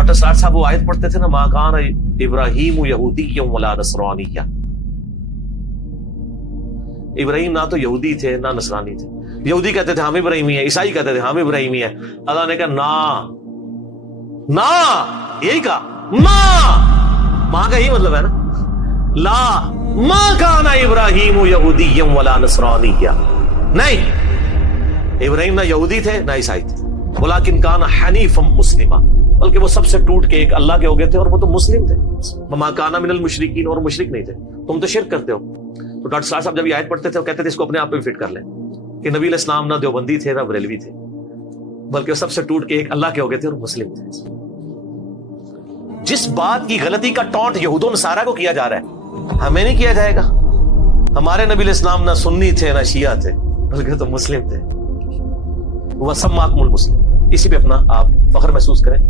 Doctor سراج صاحب وہ آیت پڑھتے تھے نا، ما کان ابراہیم یہودی ولا نصرانی، ابراہیم نہ تو یہودی تھے نہ نصرانی تھے. یہودی کہتے تھے ہم ابراہیمی ہیں، عیسائی کہتے تھے ہم ابراہیمی ہیں. اللہ نے کہا نا، یہی کہا ماں کا یہی مطلب ہے نا، لا ما کان ابراہیم یہودی ولا نصرانی، نہیں ابراہیم نہ یہودی تھے نہ عیسائی تھے، ولکن کان حنیفا مسلما، بلکہ وہ سب سے ٹوٹ کے ایک اللہ کے ہو گئے تھے، اور وہ تو مسلم تھے. وما کان من المشرکین، اور مشرک نہیں تھے. تم تو شرک کرتے ہو. تو ڈاکٹر صلاح صاحب جب یہ آیت پڑھتے تھے وہ کہتے تھے اس کو اپنے آپ پہ فٹ کر لیں کہ نبی علیہ السلام نہ دیوبندی تھے نہ بریلوی تھے، بلکہ وہ سب سے ٹوٹ کے ایک اللہ کے ہو گئے تھے اور مسلم تھے. جس بات کی غلطی کا ٹونٹ یہود و نصارہ کو کیا جا رہا ہے، ہمیں نہیں کیا جائے گا. ہمارے نبی علیہ السلام نہ سنی تھے نہ شیعہ تھے، بلکہ تو مسلم تھے. وَسَمَّاكُمُ الْمُسْلِمِينَ. اسی پہ اپنا آپ فخر محسوس کریں.